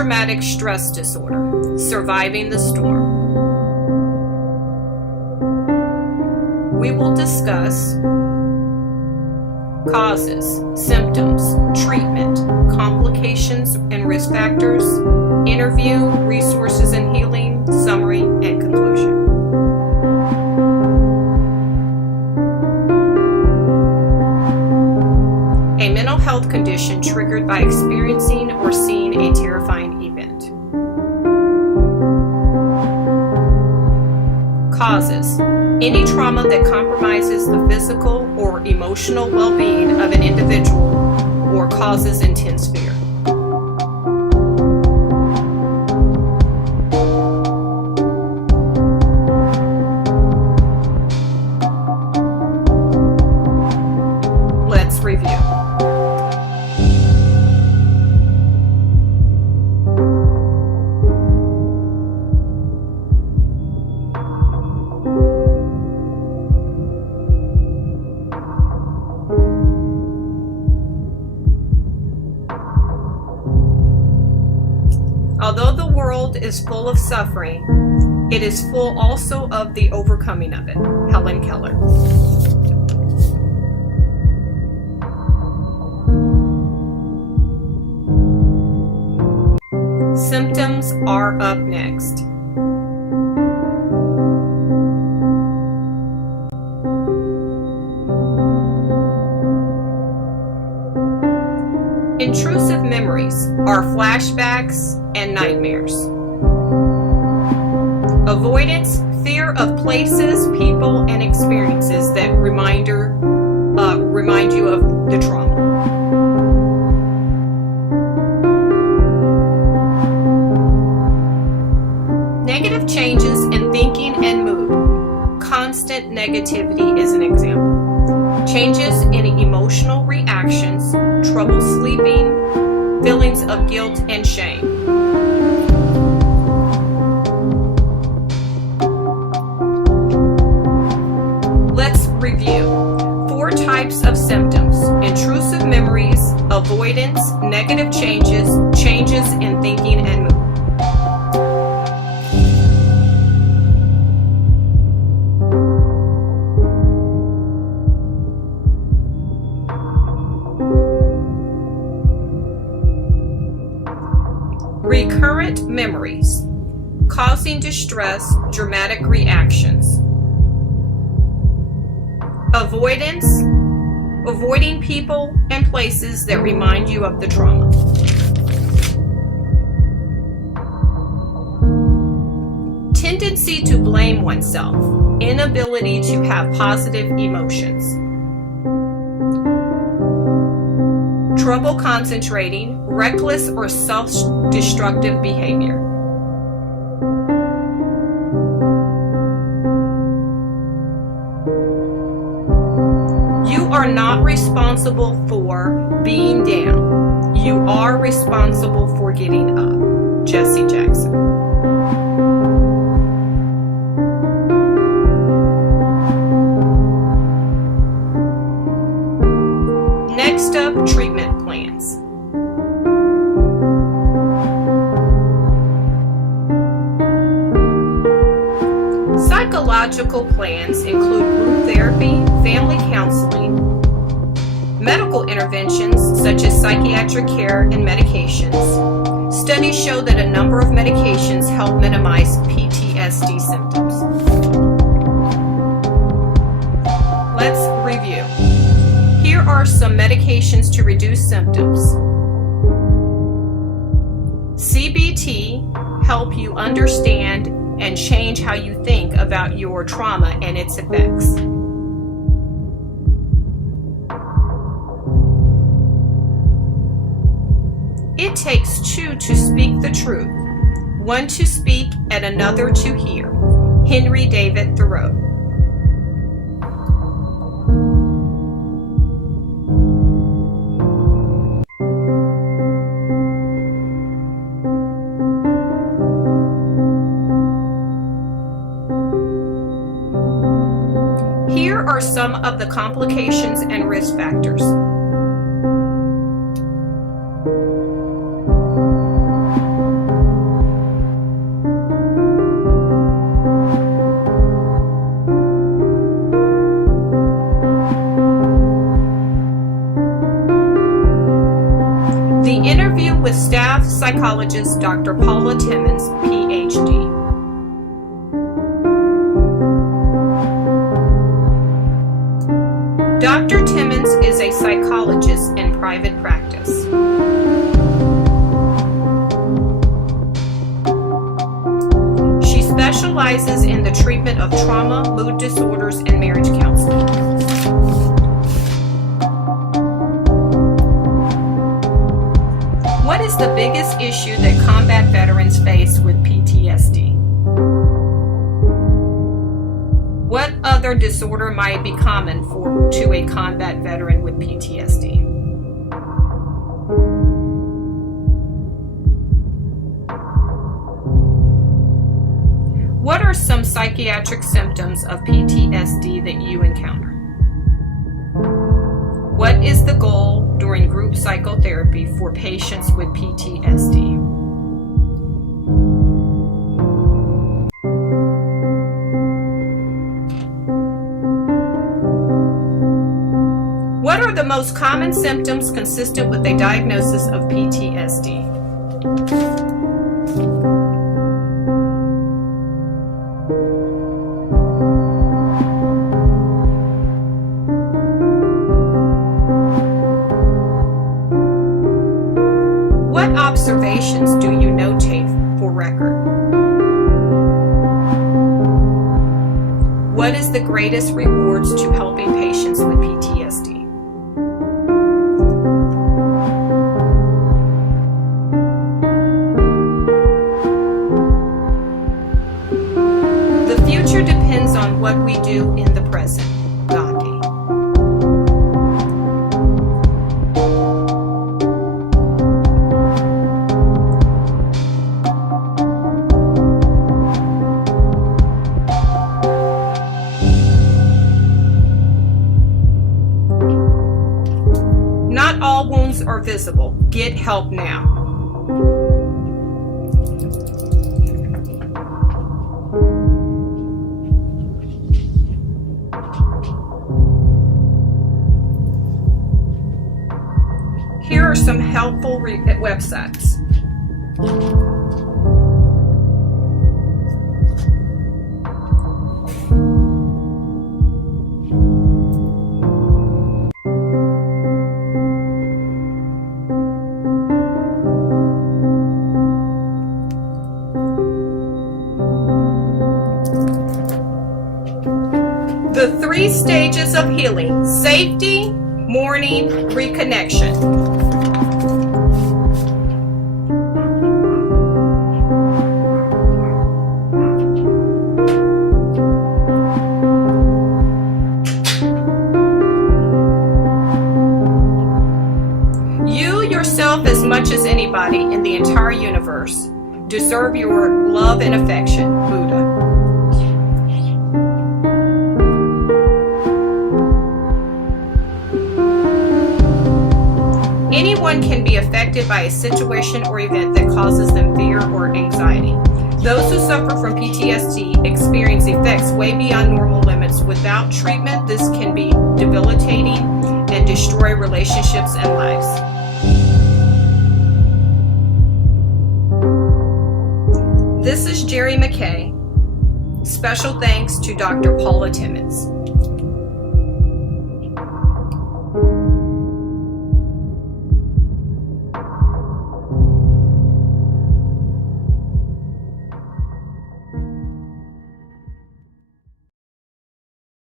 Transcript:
Post-traumatic stress disorder, surviving the storm. We will discuss causes, symptoms, treatment, complications and risk factors, interview, resources and healing, summary, and conclusion. A mental health condition triggered by experiencing or seeing a terrifying event. Causes: any trauma that compromises the physical or emotional well-being of an individual or causes intense fear. Let's review. Although the world is full of suffering, it is full also of the overcoming of it. Helen Keller. Symptoms are up next. Intrusive memories are flashbacks and nightmares. Avoidance, fear of places, people, and experiences that remind you of the trauma. Negative changes in thinking and mood. Constant negativity is an example. Changes in emotional reactions, trouble sleeping, feelings of guilt and shame. Let's review. 4 types of symptoms: intrusive memories, avoidance, negative changes, changes in thinking and mood. Recurrent memories, causing distress, dramatic reactions. Avoidance, avoiding people and places that remind you of the trauma. Tendency to blame oneself, inability to have positive emotions. Trouble concentrating, reckless or self-destructive behavior. You are not responsible for being down. You are responsible for getting up. Jesse Jackson. Next up, treatment plans. Psychological plans include group therapy, family counseling, medical interventions such as psychiatric care and medications. Studies show that a number of medications help minimize PTSD symptoms. Let's review. Here are some medications to reduce symptoms. CBT help you understand and change how you think about your trauma and its effects. It takes 2 to speak the truth, 1 to speak and another to hear. Henry David Thoreau. Here are some of the complications and risk factors. psychologist Dr. Paula Timmons, PhD. Dr. Timmons is a psychologist in private practice. She specializes in the treatment of trauma, mood disorders, and marriage counseling. What is the biggest issue that combat veterans face with PTSD? What other disorder might be common to a combat veteran with PTSD? What are some psychiatric symptoms of PTSD that you encounter? What is the goal during group psychotherapy for patients with PTSD? What are the most common symptoms consistent with a diagnosis of PTSD? What observations do you notate for record? What is the greatest rewards to helping patients with PTSD? The future depends on what we do in the present. Gandhi. Not all wounds are visible. Get help now. Here are some helpful websites. The 3 stages of healing: safety, mourning, reconnection. You yourself, as much as anybody in the entire universe, deserve your love and affection. Buddha. Anyone can be affected by a situation or event that causes them fear or anxiety. Those who suffer from PTSD experience effects way beyond normal limits. Without treatment, this can be debilitating and destroy relationships and lives. This is Jerry McKay. Special thanks to Dr. Paula Timmons.